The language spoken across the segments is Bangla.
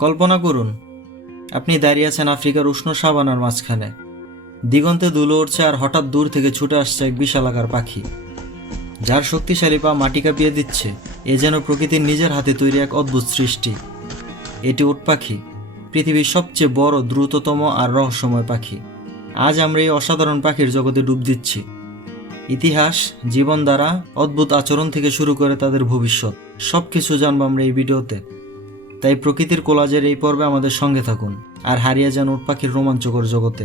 কল্পনা করুন, আপনি দাঁড়িয়ে আছেন আফ্রিকার উষ্ণ সাবানার মাঝখানে। দিগন্তে দুলো উঠছে আর হঠাৎ দূর থেকে ছুটে আসছে এক বিশালাকার পাখি। যার শক্তিশালী পা মাটি কাঁপিয়ে দিচ্ছে, এ যেন প্রকৃতির নিজের হাতে তৈরি এক অদ্ভুত সৃষ্টি। এটি উট পাখি, পৃথিবীর সবচেয়ে বড়, দ্রুততম আর রহস্যময় পাখি। আজ আমরা এই অসাধারণ পাখির জগতে ডুব দিচ্ছি। ইতিহাস, জীবন দ্বারা অদ্ভুত আচরণ থেকে শুরু করে তাদের ভবিষ্যৎ। সব কিছু জানব আমরা এই ভিডিওতে। তাই প্রকৃতির কোলাজের এই পর্বে আমাদের সঙ্গে থাকুন আর হারিয়ে যান উট পাখির রোমাঞ্চকর জগতে।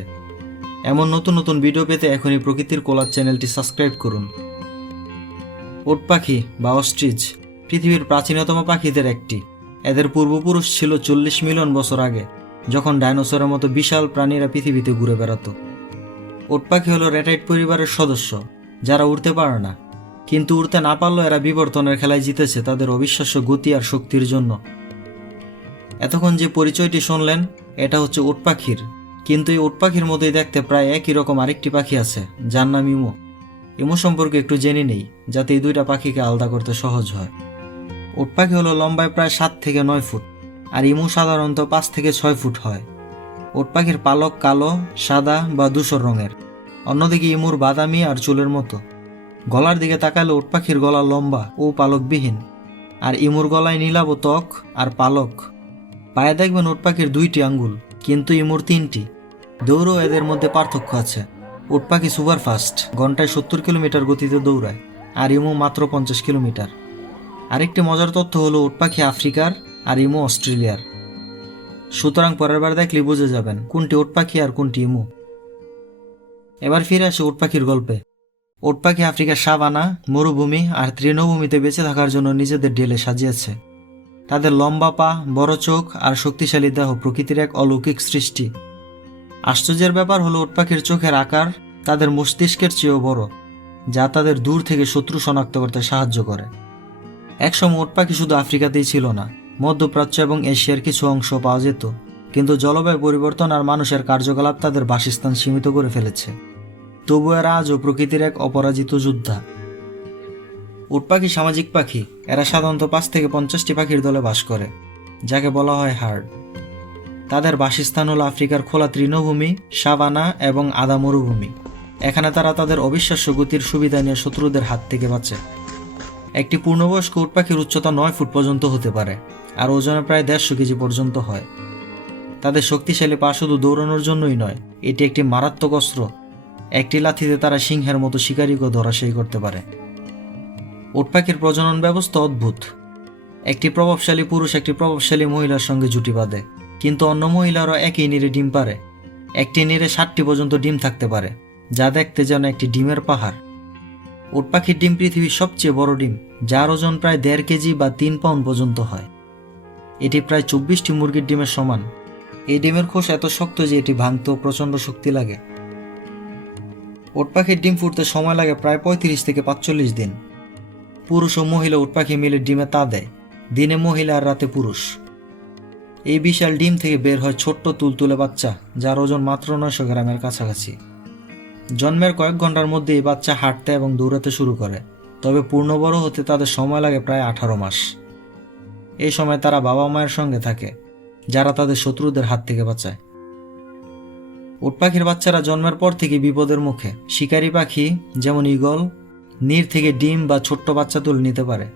এমন নতুন নতুন ভিডিও পেতে এখনই প্রকৃতির কোলাজ চ্যানেলটি সাবস্ক্রাইব করুন। উট পাখি বা অস্ট্রিচ পৃথিবীর প্রাচীনতম পাখিদের একটি। এদের পূর্বপুরুষ ছিল চল্লিশ মিলিয়ন বছর আগে, যখন ডাইনোসরের মতো বিশাল প্রাণীরা পৃথিবীতে ঘুরে বেড়াতো। উট পাখি হলো রেটাইট পরিবারের সদস্য, যারা উড়তে পারে না। কিন্তু উড়তে না পারলেও এরা বিবর্তনের খেলায় জিতেছে তাদের অবিশ্বাস্য গতি আর শক্তির জন্য। এতক্ষণ যে পরিচয়টি শুনলেন, এটা হচ্ছে উট পাখির। কিন্তু এই উট পাখির মতোই দেখতে প্রায় একই রকম আরেকটি পাখি আছে, যার নাম ইমো। ইমো সম্পর্কে একটু জেনে নেই, যাতে এই দুইটা পাখিকে আলাদা করতে সহজ হয়। উট পাখি হলো লম্বায় প্রায় সাত থেকে নয় ফুট, আর ইমু সাধারণত পাঁচ থেকে ছয় ফুট হয়। উট পাখির পালক কালো, সাদা বা ধূসর রঙের। অন্যদিকে ইমুর বাদামি আর চুলের মতো। গলার দিকে তাকালে উট পাখির গলা লম্বা ও পালকবিহীন, আর ইমুর গলায় নীলাব ত্বক আর পালক। পায়ে দেখবেন উট পাখির দুইটি আঙ্গুল, কিন্তু ইমুর তিনটি। দৌড়ও এদের মধ্যে পার্থক্য আছে। উট পাখি সুপার ফাস্ট, ঘন্টায় সত্তর কিলোমিটার গতিতে দৌড়ায়, আর ইমু মাত্র পঞ্চাশ কিলোমিটার। আরেকটি মজার তথ্য হলো উট পাখি আফ্রিকার আর ইমু অস্ট্রেলিয়ার। সুতরাং পরের বার দেখলে বুঝে যাবেন কোনটি উট পাখি আর কোনটি ইমু। এবার ফিরে আসে উট পাখির গল্পে। উট পাখি আফ্রিকার সাভানা মরুভূমি আর তৃণভূমিতে বেঁচে থাকার জন্য নিজেদের ডেলে সাজিয়েছে। তাদের লম্বা পা, বড় চোখ আর শক্তিশালী দেহ প্রকৃতির এক অলৌকিক সৃষ্টি। আশ্চর্যের ব্যাপার হলো উট পাখির চোখের আকার তাদের মস্তিষ্কের চেয়েও বড়, যা তাদের দূর থেকে শত্রু শনাক্ত করতে সাহায্য করে। একসময় উট পাখি শুধু আফ্রিকাতেই ছিল না, মধ্যপ্রাচ্য এবং এশিয়ার কিছু অংশ পাওয়া যেত, কিন্তু জলবায়ু পরিবর্তন আর মানুষের কার্যকলাপ তাদের বাসস্থান সীমিত করে ফেলেছে। তবু এরা আজও প্রকৃতির এক অপরাজিত যোদ্ধা। উট পাখি সামাজিক পাখি। এরা সাধারণত পাঁচ থেকে পঞ্চাশটি পাখির দলে বাস করে, যাকে বলা হয় হার্ড। তাদের বাসস্থান হল আফ্রিকার খোলা তৃণভূমি সাবানা এবং আদা মরুভূমি। এখানে তারা তাদের অবিশ্বাস্য গতির সুবিধা নিয়ে শত্রুদের হাত থেকে বাঁচে। একটি পূর্ণবয়স্ক উট পাখির উচ্চতা নয় ফুট পর্যন্ত হতে পারে, আর ওজনে প্রায় দেড়শো কেজি পর্যন্ত হয়। তাদের শক্তিশালী পা শুধু দৌড়ানোর জন্যই নয়, এটি একটি মারাত্মক অস্ত্র। একটি লাথিতে তারা সিংহের মতো শিকারীকেও ধরাশায়ী করতে পারে। উট পাখির প্রজনন ব্যবস্থা অদ্ভুত। একটি প্রভাবশালী পুরুষ একটি প্রভাবশালী মহিলার সঙ্গে জুটি বাঁধে, কিন্তু অন্য মহিলারও একই নিরে ডিম পারে। একটি নিরে ষাটটি পর্যন্ত ডিম থাকতে পারে, যা দেখতে যেন একটি ডিমের পাহাড়। উট পাখির ডিম পৃথিবীর সবচেয়ে বড় ডিম, যার ওজন প্রায় দেড় কেজি বা তিন পাউন্ড পর্যন্ত হয়। এটি প্রায় চব্বিশটি মুরগির ডিমের সমান। এই ডিমের খোস এত শক্ত যে এটি ভাঙতেও প্রচণ্ড শক্তি লাগে। উট পাখির ডিম ফুটতে সময় লাগে প্রায় পঁয়ত্রিশ থেকে পাঁচচল্লিশ দিন। পুরুষ ও মহিলা উট পাখি মিলে ডিমে তা দেয়। দিনে মহিলা আর রাতে পুরুষ। এই বিশাল ডিম থেকে বের হয় ছোট্ট তুলতুলে বাচ্চা, যার ওজন মাত্র নয়শো গ্রামের কাছাকাছি। জন্মের কয়েক ঘণ্টার মধ্যে এই বাচ্চা হাঁটতে এবং দৌড়াতে শুরু করে, তবে পূর্ণ বড় হতে তাদের সময় লাগে প্রায় আঠারো মাস। এই সময় তারা বাবা মায়ের সঙ্গে থাকে, যারা তাদের শত্রুদের হাত থেকে বাঁচায়। উট পাখির বাচ্চারা জন্মের পর থেকে বিপদের মুখে। শিকারী পাখি যেমন ঈগল নীর থেকে ডিম বা ছোট্ট বাচ্চা তুলে নিতে পারে।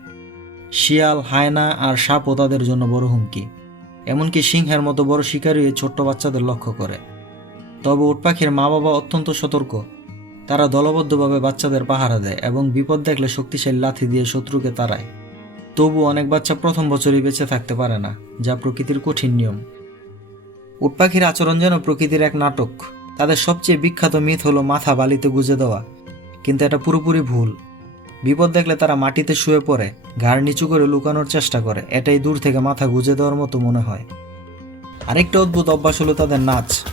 শিয়াল, হায়না আর সাপও তাদের জন্য বড় হুমকি। এমনকি সিংহের মতো বড় শিকারী এই ছোট্ট বাচ্চাদের লক্ষ্য করে। তবে উটপাখির মা বাবা অত্যন্ত সতর্ক। তারা দলবদ্ধভাবে বাচ্চাদের পাহারা দেয় এবং বিপদ দেখলে শক্তিশালী লাথি দিয়ে শত্রুকে তাড়ায়। তবু অনেক বাচ্চা প্রথম বছরই বেঁচে থাকতে পারে না, যা প্রকৃতির কঠিন নিয়ম। উটপাখির আচরণ যেন প্রকৃতির এক নাটক। তাদের সবচেয়ে বিখ্যাত মিথ হলো মাথা বালিতে গুজে দেওয়া। কিন্তু এটা পুরোপুরি ভুল। বিপদ দেখলে তারা মাটিতে শুয়ে পড়ে, ঘাড় নিচু করে লুকানোর চেষ্টা করে, এটাই দূর থেকে মাথা গুজে দেওয়ার মতো মনে হয়। আরেকটা অদ্ভুত অভ্যাস হলো তাদের নাচ।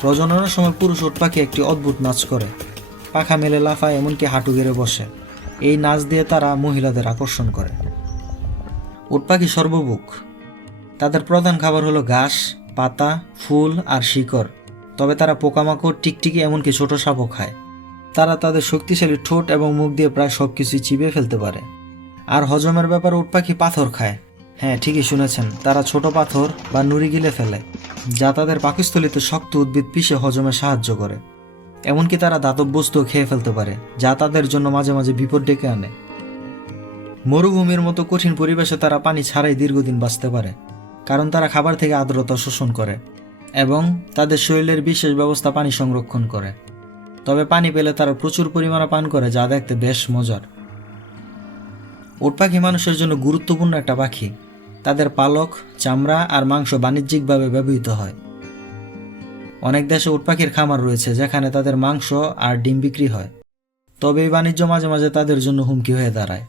প্রজননের সময় পুরুষ উট পাখি একটি অদ্ভুত নাচ করে। পাখা মেলে লাফায় এমনকি হাঁটু গেড়ে বসে। এই নাচ দিয়ে তারা মহিলাদের আকর্ষণ করে। উট পাখি সর্বভুক তাদের প্রধান খাবার হলো ঘাস, পাতা, ফুল আর শিকড়। তবে তারা পোকামাকড়, টিকটিকি, এমনকি ছোট সাপও খায়। তারা তাদের শক্তিশালী ঠোঁট এবং মুখ দিয়ে প্রায় সব কিছুই চিবিয়ে ফেলতে পারে। আর হজমের ব্যাপারে উট পাখি পাথর খায়। হ্যাঁ ঠিকই শুনেছেন, তারা ছোট পাথর বা নুড়ি গিলে ফেলে, যা তাদের পাকস্থলিতে শক্ত উদ্ভিদ পিষে হজমে সাহায্য করে। এমনকি তারা দাতব খেয়ে ফেলতে পারে, যা তাদের জন্য মাঝে মাঝে বিপদ ডেকে আনে। মরুভূমির মতো কঠিন পরিবেশে তারা পানি ছাড়াই দীর্ঘদিন বাঁচতে পারে, কারণ তারা খাবার থেকে আর্দ্রতা শোষণ করে এবং তাদের শরীরের বিশেষ ব্যবস্থা পানি সংরক্ষণ করে। তবে পানি পেলে তারা প্রচুর পরিমাণে পান করে, যা দেখতে বেশ মজার। উট পাখি মানুষের জন্য গুরুত্বপূর্ণ একটা পাখি। তাদের পালক, চামড়া আর মাংস বাণিজ্যিকভাবে ব্যবহৃত হয়। অনেক দেশে উট পাখির খামার রয়েছে, যেখানে তাদের মাংস আর ডিম বিক্রি হয়। তবে এই বাণিজ্য মাঝে মাঝে তাদের জন্য হুমকি হয়ে দাঁড়ায়।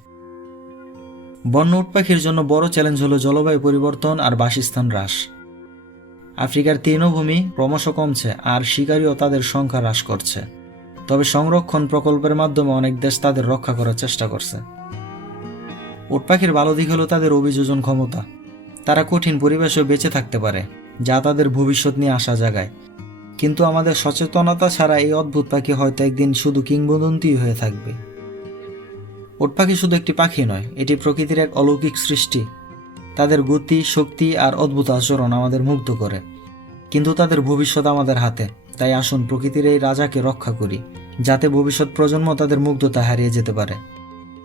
বন্য উট পাখির জন্য বড় চ্যালেঞ্জ হলো জলবায়ু পরিবর্তন আর বাসস্থান হ্রাস। আফ্রিকার তৃণভূমি ক্রমশ কমছে আর শিকারীও তাদের সংখ্যা হ্রাস করছে। তবে সংরক্ষণ প্রকল্পের মাধ্যমে অনেক দেশ তাদের রক্ষা করার চেষ্টা করছে। উট পাখির ভালো দিক হলো তাদের অভিযোজন ক্ষমতা। তারা কঠিন পরিবেশেও বেঁচে থাকতে পারে, যা তাদের ভবিষ্যৎ নিয়ে আসা জাগায়। কিন্তু আমাদের সচেতনতা ছাড়া এই অদ্ভুত পাখি হয়তো একদিন শুধু কিংবদন্তি হয়ে থাকবে। উট পাখি শুধু একটি পাখি নয়, এটি প্রকৃতির এক অলৌকিক সৃষ্টি। তাদের গতি, শক্তি আর অদ্ভুত আচরণ আমাদের মুগ্ধ করে। কিন্তু তাদের ভবিষ্যৎ আমাদের হাতে। তাই আসুন প্রকৃতির এই রাজাকে রক্ষা করি, যাতে ভবিষ্যৎ প্রজন্ম তাদের মুগ্ধতা হারিয়ে যেতে পারে।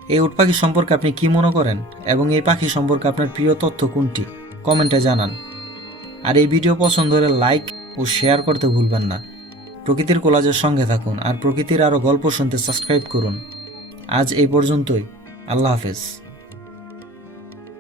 এই উট পাখি সম্পর্কে আপনি কি মনে করেন? এবং এই পাখি সম্পর্কে আপনার প্রিয় তথ্য কোনটি? কমেন্টে জানান। আর এই ভিডিও পছন্দ হলে লাইক ও শেয়ার করতে ভুলবেন না। প্রকৃতির কোলাজের সঙ্গে থাকুন আর প্রকৃতির আরও গল্প শুনতে সাবস্ক্রাইব করুন। আজ এই পর্যন্তই। আল্লাহ হাফেজ।